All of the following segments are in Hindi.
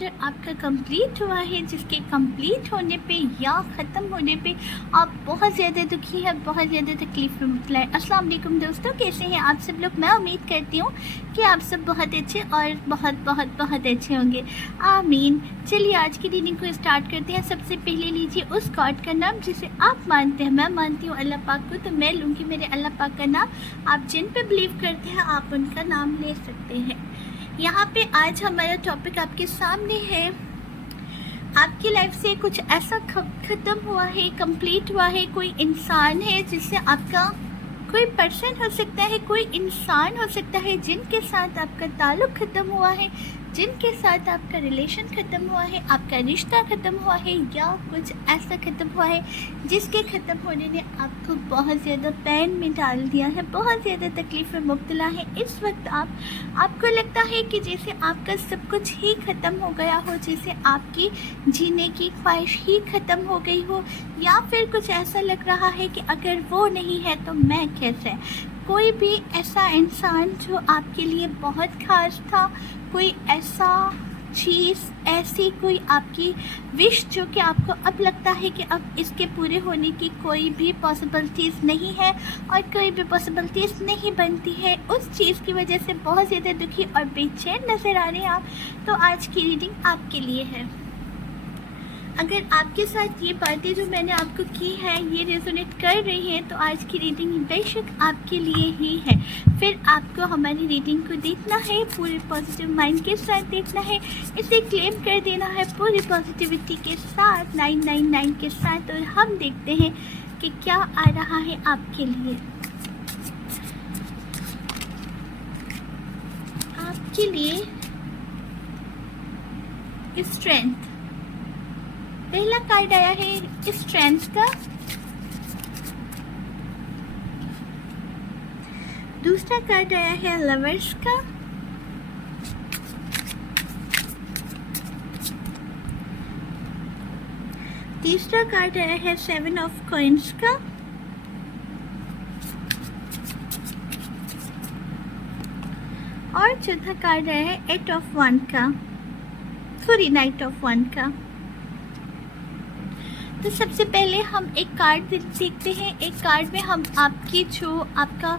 चैप्टर आपका कंप्लीट हुआ है, जिसके कंप्लीट होने पे या ख़त्म होने पे आप बहुत ज़्यादा दुखी हैं, बहुत ज़्यादा तकलीफ़ में मुब्तला है। अस्सलाम वालेकुम दोस्तों, कैसे हैं आप सब लोग। मैं उम्मीद करती हूँ कि आप सब बहुत अच्छे और बहुत बहुत बहुत अच्छे होंगे, आमीन। चलिए आज की रीडिंग को स्टार्ट करते हैं। सबसे पहले लीजिए उस गॉड का नाम जिसे आप मानते हैं। मैं मानती हूँ अल्लाह पाक को, तो मैं लूँगी मेरे अल्लाह पाक का नाम। आप जिन पे बिलीव करते हैं आप उनका नाम ले सकते हैं। यहाँ पे आज हमारा टॉपिक आपके सामने है। आपकी लाइफ से कुछ ऐसा ख़त्म हुआ है, कंप्लीट हुआ है। कोई इंसान है जिससे आपका, कोई पर्सन हो सकता है, कोई इंसान हो सकता है जिनके साथ आपका ताल्लुक़ ख़त्म हुआ है, जिनके साथ आपका रिलेशन ख़त्म हुआ है, आपका रिश्ता ख़त्म हुआ है, या कुछ ऐसा ख़त्म हुआ है जिसके ख़त्म होने ने आपको बहुत ज़्यादा पेन में डाल दिया है, बहुत ज़्यादा तकलीफ़ में मुब्तला है। इस वक्त आपको लगता है कि जैसे आपका सब कुछ ही ख़त्म हो गया हो, जैसे आपकी जीने की ख्वाहिश ही ख़त्म हो गई हो, या फिर कुछ ऐसा लग रहा है कि अगर वो नहीं है तो मैं कैसे। कोई भी ऐसा इंसान जो आपके लिए बहुत ख़ास था, कोई ऐसा चीज़, ऐसी कोई आपकी विश जो कि आपको अब लगता है कि अब इसके पूरे होने की कोई भी पॉसिबिलिटीज़ नहीं है और कोई भी पॉसिबिलिटीज़ नहीं बनती है, उस चीज़ की वजह से बहुत ज़्यादा दुखी और बेचैन नज़र आ रहे हैं आप, तो आज की रीडिंग आपके लिए है। अगर आपके साथ ये बातें जो मैंने आपको की है ये रेजोनेट कर रही हैं, तो आज की रीडिंग बेशक आपके लिए ही है। फिर आपको हमारी रीडिंग को देखना है, पूरे पॉजिटिव माइंड के साथ देखना है, इसे क्लेम कर देना है पूरी पॉजिटिविटी के साथ, 999 के साथ। और हम देखते हैं कि क्या आ रहा है आपके लिए। आपके लिए स्ट्रेंथ, पहला कार्ड आया है स्ट्रेंथ का, दूसरा कार्ड आया है लवर्स का, तीसरा कार्ड आया है 7 ऑफ कॉइन्स का, और चौथा कार्ड आया है 8 ऑफ वन का, सॉरी 9 ऑफ वन का। तो सबसे पहले हम एक कार्ड देखते हैं। एक कार्ड में हम आपकी जो आपका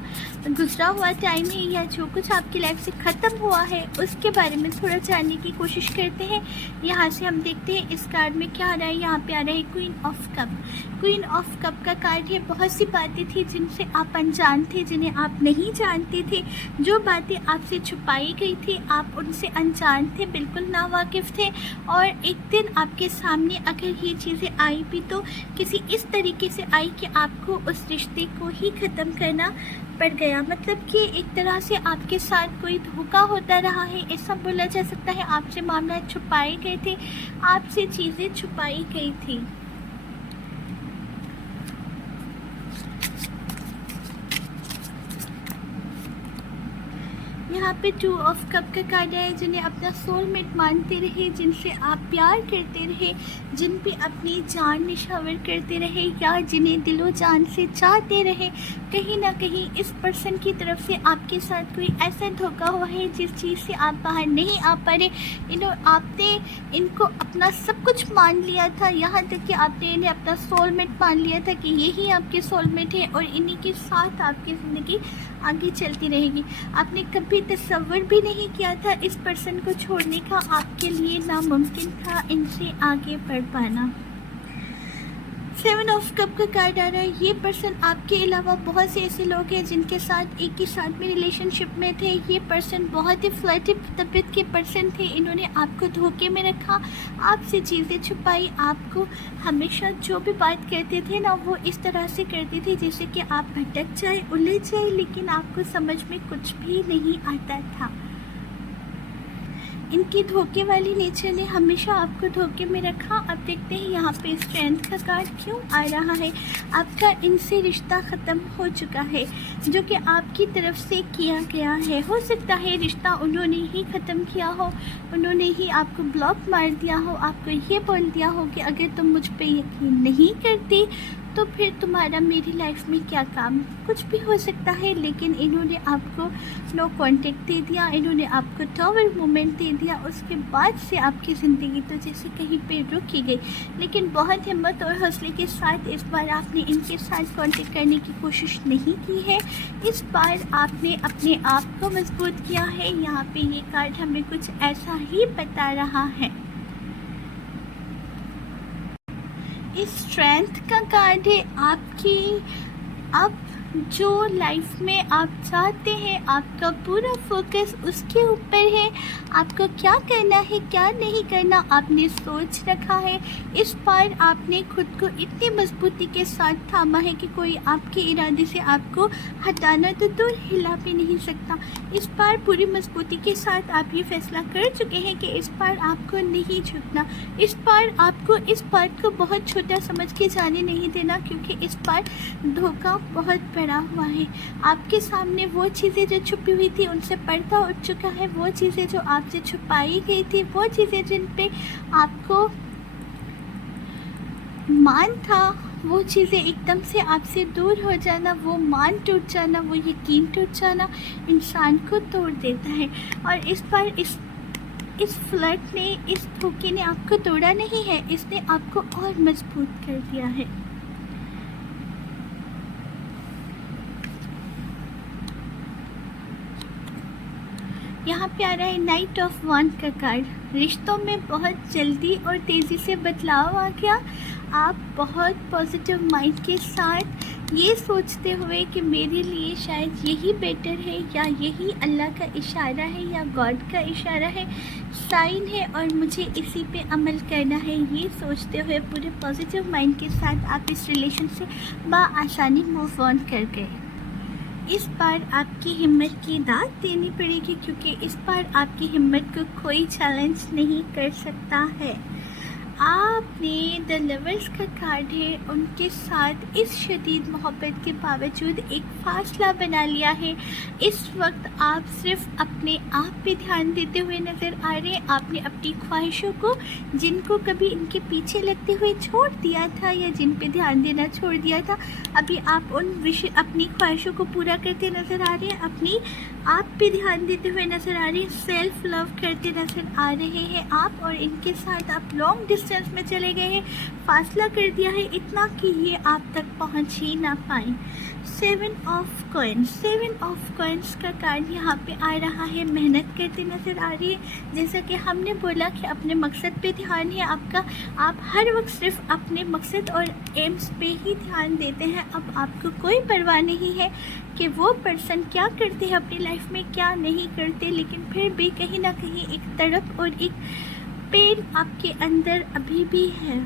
गुजरा हुआ टाइम है या जो कुछ आपकी लाइफ से ख़त्म हुआ है उसके बारे में थोड़ा जानने की कोशिश करते हैं। यहाँ से हम देखते हैं इस कार्ड में क्या आ रहा है। यहाँ पे आ रहा है queen of cup. Queen of cup का कार्ड है। बहुत सी बातें थी जिनसे आप अनजान थे, जिन्हें आप नहीं जानते थे, जो बातें आपसे छुपाई गई थी आप उनसे अनजान थे, बिल्कुल नावाकिफ़ थे। और एक दिन आपके सामने अगर ये चीज़ें आई भी तो किसी इस तरीके से आई कि आपको उस रिश्ते को ही ख़त्म करना पड़ गया। मतलब कि एक तरह से आपके साथ कोई धोखा होता रहा है, ऐसा बोला जा सकता है। आपसे मामला छुपाए गए थे, आपसे चीज़ें छुपाई गई थी। यहाँ पे 2 ऑफ कप का कार्ड है। जिन्हें अपना सोलमेट मानते रहे, जिनसे आप प्यार करते रहे, जिन पे अपनी जान निछावर करते रहे, या जिन्हें दिलो जान से चाहते रहे, कहीं ना कहीं इस पर्सन की तरफ से आपके साथ कोई ऐसा धोखा हुआ है जिस चीज़ से आप बाहर नहीं आ पा रहे। आपने इनको अपना सब कुछ मान लिया था, यहाँ तक कि आपने इन्हें अपना सोलमेट मान लिया था कि यही आपके सोलमेट है और इन्हीं के साथ आपकी ज़िंदगी आगे चलती रहेगी। आपने कभी तसव्वुर भी नहीं किया था इस पर्सन को छोड़ने का, आपके लिए नामुमकिन था इनसे आगे बढ़ पाना। 7 ऑफ कप का कार्ड आ रहा है। ये पर्सन आपके अलावा बहुत से ऐसे लोग हैं जिनके साथ एक ही साथ में रिलेशनशिप में थे। ये पर्सन बहुत ही फ्लर्टी तबीयत के पर्सन थे। इन्होंने आपको धोखे में रखा, आपसे चीज़ें छुपाई, आपको हमेशा जो भी बात करते थे ना वो इस तरह से करते थे जैसे कि आप भटक जाए, उलझ जाए, लेकिन आपको समझ में कुछ भी नहीं आता था। इनकी धोखे वाली नेचर ने हमेशा आपको धोखे में रखा। अब देखते हैं यहाँ पे स्ट्रेंथ का कार्ड क्यों आ रहा है। आपका इनसे रिश्ता ख़त्म हो चुका है जो कि आपकी तरफ से किया गया है। हो सकता है रिश्ता उन्होंने ही ख़त्म किया हो, उन्होंने ही आपको ब्लॉक मार दिया हो, आपको ये बोल दिया हो कि अगर तुम मुझ पे यकीन नहीं करती तो फिर तुम्हारा मेरी लाइफ में क्या काम। कुछ भी हो सकता है, लेकिन इन्होंने आपको नो कांटेक्ट दे दिया, इन्होंने आपको टॉवर मोमेंट दे दिया, उसके बाद से आपकी ज़िंदगी तो जैसे कहीं पे रुक ही गई। लेकिन बहुत हिम्मत और हौसले के साथ इस बार आपने इनके साथ कांटेक्ट करने की कोशिश नहीं की है। इस बार आपने अपने आप को मजबूत किया है। यहाँ पे ये कार्ड हमें कुछ ऐसा ही बता रहा है। इस स्ट्रेंथ का कार्ड है आपकी। अब जो लाइफ में आप चाहते हैं, आपका पूरा फोकस उसके ऊपर है। आपको क्या करना है, क्या नहीं करना, आपने सोच रखा है। इस बार आपने खुद को इतनी मजबूती के साथ थामा है कि कोई आपके इरादे से आपको हटाना तो दूर हिला भी नहीं सकता। इस बार पूरी मजबूती के साथ आप ये फैसला कर चुके हैं कि इस बार आपको नहीं झुकना। इस बार आपको इस बात को बहुत छोटा समझ के जाने नहीं देना, क्योंकि इस बार धोखा बहुत बड़ा हुआ है। आपके सामने वो चीज़ें जो छुपी हुई थी उनसे पर्दा उठ चुका है। वो चीज़ें जो आपसे छुपाई गई थी, वो चीज़ें जिन पे आपको मान था, वो चीज़ें एकदम से आपसे दूर हो जाना, वो मान टूट जाना, वो यकीन टूट जाना इंसान को तोड़ देता है। और इस बार इस फ्लर्ट ने, इस धोखे ने आपको तोड़ा नहीं है, इसने आपको और मजबूत कर दिया है। यहाँ पे आ रहा है नाइट ऑफ वांड का कार्ड। रिश्तों में बहुत जल्दी और तेज़ी से बदलाव आ गया। आप बहुत पॉजिटिव माइंड के साथ ये सोचते हुए कि मेरे लिए शायद यही बेटर है, या यही अल्लाह का इशारा है, या गॉड का इशारा है, साइन है, और मुझे इसी पे अमल करना है, ये सोचते हुए पूरे पॉजिटिव माइंड के साथ आप इस रिलेशन से बआसानी मूव ऑन कर गए। इस बार आपकी हिम्मत की दाद देनी पड़ेगी, क्योंकि इस बार आपकी हिम्मत को कोई चैलेंज नहीं कर सकता है। आपने द लवर्स का कार्ड है, उनके साथ इस शदीद मोहब्बत के बावजूद एक फ़ासला बना लिया है। इस वक्त आप सिर्फ अपने आप पे ध्यान देते हुए नज़र आ रहे हैं। आपने अपनी ख्वाहिशों को, जिनको कभी इनके पीछे लगते हुए छोड़ दिया था, या जिन पे ध्यान देना छोड़ दिया था, अभी आप अपनी ख्वाहिशों को पूरा करते नज़र आ रहे हैं। अपनी आप पे ध्यान देते हुए नज़र आ रहे हैं, सेल्फ लव करते नज़र आ रहे हैं आप, और इनके साथ आप लॉन्ग डिस्टेंस में चले गए हैं। फासला कर दिया है इतना कि ये आप तक पहुंच ही ना पाए। 7 ऑफ कॉइन्स का कार्ड यहाँ पे आ रहा है। मेहनत करते नज़र आ रही है। जैसा कि हमने बोला कि अपने मकसद पे ध्यान है आपका, आप हर वक्त सिर्फ अपने मकसद और एम्स पे ही ध्यान देते हैं। अब आपको कोई परवाह नहीं है कि वो पर्सन क्या करते हैं अपनी लाइफ में, क्या नहीं करते, लेकिन फिर भी कहीं ना कहीं एक तड़प और एक पेन आपके अंदर अभी भी है।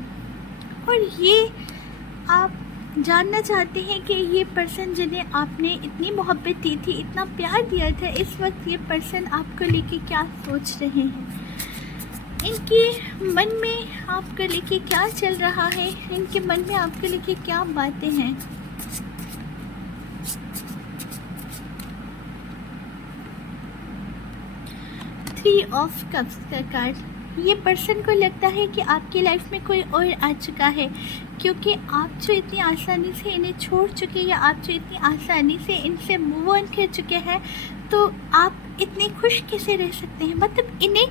और ये आप जानना चाहते हैं कि ये पर्सन जिन्हें आपने इतनी मोहब्बत दी थी, इतना प्यार दिया था, इस वक्त ये पर्सन आपको लेके क्या सोच रहे हैं, इनके मन में आपको लेके क्या चल रहा है, इनके मन में आपको लेके क्या बातें हैं। थ्री ऑफ कप्स का कार्ड, ये पर्सन को लगता है कि आपकी लाइफ में कोई और आ चुका है, क्योंकि आप जो इतनी आसानी से इन्हें छोड़ चुके हैं, या आप जो इतनी आसानी से इनसे मूव ऑन कर चुके हैं, तो आप इतने खुश कैसे रह सकते हैं। मतलब इन्हें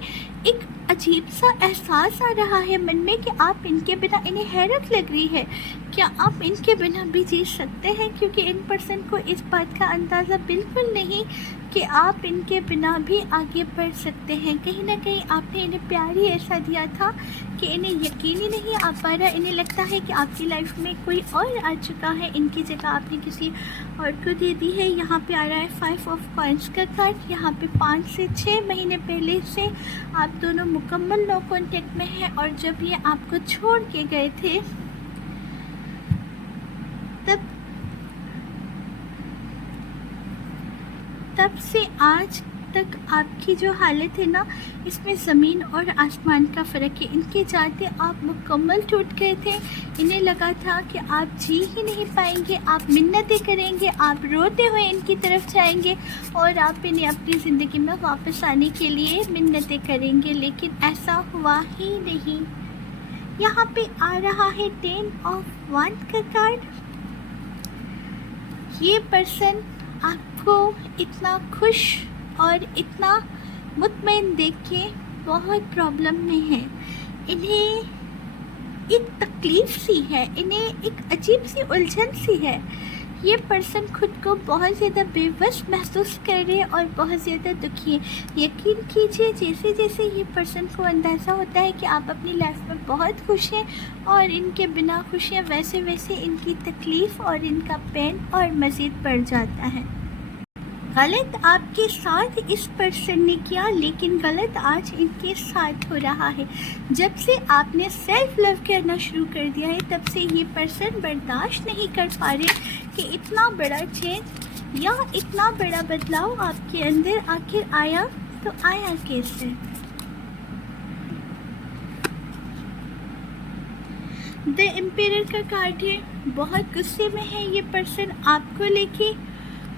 एक अजीब सा एहसास आ रहा है मन में कि आप इनके बिना, इन्हें हैरत लग रही है, क्या आप इनके बिना भी जी सकते हैं, क्योंकि इन पर्सन को इस बात का अंदाज़ा बिल्कुल नहीं कि आप इनके बिना भी आगे बढ़ सकते हैं। कहीं ना कहीं आपने इन्हें प्यार ही ऐसा दिया था कि इन्हें यकीन ही नहीं आ पा रहा। इन्हें लगता है कि आपकी लाइफ में कोई और आ चुका है, इनकी जगह आपने किसी और को दे दी है। यहाँ पे आ रहा है 5 ऑफ कॉइन्स का कार्ड। यहाँ पे 5 से 6 महीने पहले से आप दोनों मुकम्मल नो कॉन्टेक्ट में हैं, और जब ये आपको छोड़ के गए थे तब से आज तक आपकी जो हालत है ना, इसमें ज़मीन और आसमान का फ़र्क है। इनके जाते आप मुकम्मल टूट गए थे। इन्हें लगा था कि आप जी ही नहीं पाएंगे, आप मिन्नतें करेंगे, आप रोते हुए इनकी तरफ जाएंगे, और आप इन्हें अपनी ज़िंदगी में वापस आने के लिए मिन्नतें करेंगे, लेकिन ऐसा हुआ ही नहीं। यहाँ पे आ रहा है 10 ऑफ वांड का कार्ड। ये पर्सन आपको इतना खुश और इतना मुतमईन देख के बहुत प्रॉब्लम में है। इन्हें एक तकलीफ़ सी है, इन्हें एक अजीब सी उलझन सी है। ये पर्सन खुद को बहुत ज़्यादा बेबस महसूस कर रहे हैं और बहुत ज़्यादा दुखी है। यकीन कीजिए, जैसे जैसे ये पर्सन को अंदाज़ा होता है कि आप अपनी लाइफ में बहुत खुश हैं और इनके बिना खुश हैं, वैसे वैसे इनकी तकलीफ़ और इनका पेन और मज़ीद बढ़ जाता है। गलत आपके साथ इस पर्सन ने किया, लेकिन गलत आज इनके साथ हो रहा है। जब से आपने सेल्फ लव करना शुरू कर दिया है, तब से ये पर्सन बर्दाश्त नहीं कर पा रहे कि इतना बड़ा चेंज या इतना बड़ा बदलाव आपके अंदर आखिर आया तो आया कैसे। द एम्पायर का कार्ड है। बहुत गुस्से में है ये पर्सन आपको लेके,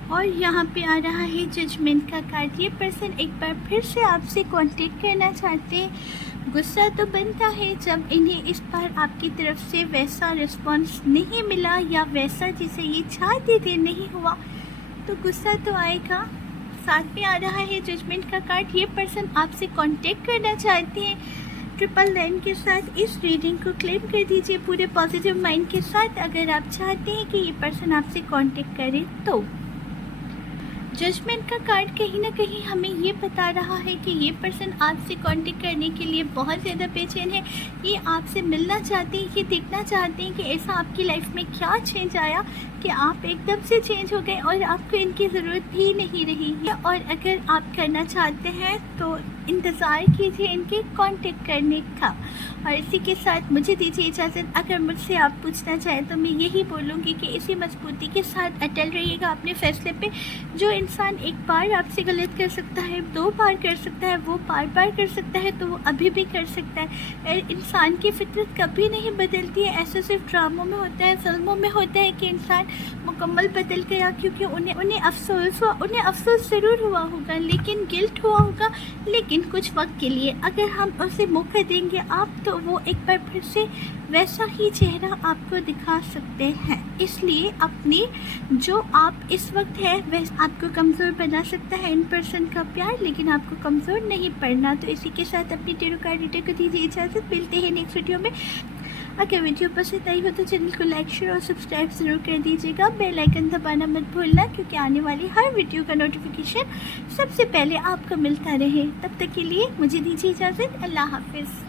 और यहाँ पे आ रहा है जजमेंट का कार्ड। ये पर्सन एक बार फिर से आपसे कांटेक्ट करना चाहते हैं। गुस्सा तो बनता है जब इन्हें इस बार आपकी तरफ से वैसा रिस्पांस नहीं मिला या वैसा जिसे ये चाहते थे नहीं हुआ, तो गुस्सा तो आएगा। साथ में आ रहा है जजमेंट का कार्ड। ये पर्सन आपसे कांटेक्ट करना चाहते हैं। 999 के साथ इस रीडिंग को क्लेम कर दीजिए पूरे पॉजिटिव माइंड के साथ, अगर आप चाहते हैं कि ये पर्सन आपसे कांटेक्ट करे तो। जजमेंट का कार्ड कहीं ना कहीं हमें ये बता रहा है कि ये पर्सन आपसे कांटेक्ट करने के लिए बहुत ज़्यादा बेचैन है। ये आपसे मिलना चाहते हैं, ये देखना चाहते हैं कि ऐसा आपकी लाइफ में क्या चेंज आया कि आप एकदम से चेंज हो गए और आपको इनकी ज़रूरत भी नहीं रही है। और अगर आप करना चाहते हैं तो इंतज़ार कीजिए इनके कांटेक्ट करने का। और इसी के साथ मुझे दीजिए इजाज़त। अगर मुझसे आप पूछना चाहें तो मैं यही बोलूँगी कि इसी मजबूती के साथ अटल रहिएगा अपने फ़ैसले पे। जो इंसान एक बार आपसे गलत कर सकता है, 2 बार कर सकता है, वो बार कर सकता है, तो वो अभी भी कर सकता है। इंसान की फितरत कभी नहीं बदलती है। ऐसा सिर्फ ड्रामों में होता है, फिल्मों में होता है कि इंसान मुकम्मल बदल गया, क्योंकि उन्हें अफसोस ज़रूर हुआ होगा, लेकिन गिल्ट हुआ होगा, लेकिन कुछ वक्त के लिए। अगर हम उसे मौका देंगे आप, तो वो एक बार फिर से वैसा ही चेहरा आपको दिखा सकते हैं। इसलिए अपनी जो आप इस वक्त है वह आपको कमज़ोर बना सकता है इन पर्सन का प्यार, लेकिन आपको कमज़ोर नहीं पड़ना। तो इसी के साथ अपनी टेरो कार्ड रीडर को दीजिए इजाज़त। मिलते हैं नेक्स्ट वीडियो में। अगर वीडियो पसंद आई हो तो चैनल को लाइक, शेयर और सब्सक्राइब ज़रूर कर दीजिएगा। बेल आइकन दबाना मत भूलना, क्योंकि आने वाली हर वीडियो का नोटिफिकेशन सबसे पहले आपको मिलता रहे। तब तक के लिए मुझे दीजिए इजाज़त। अल्लाह हाफिज़।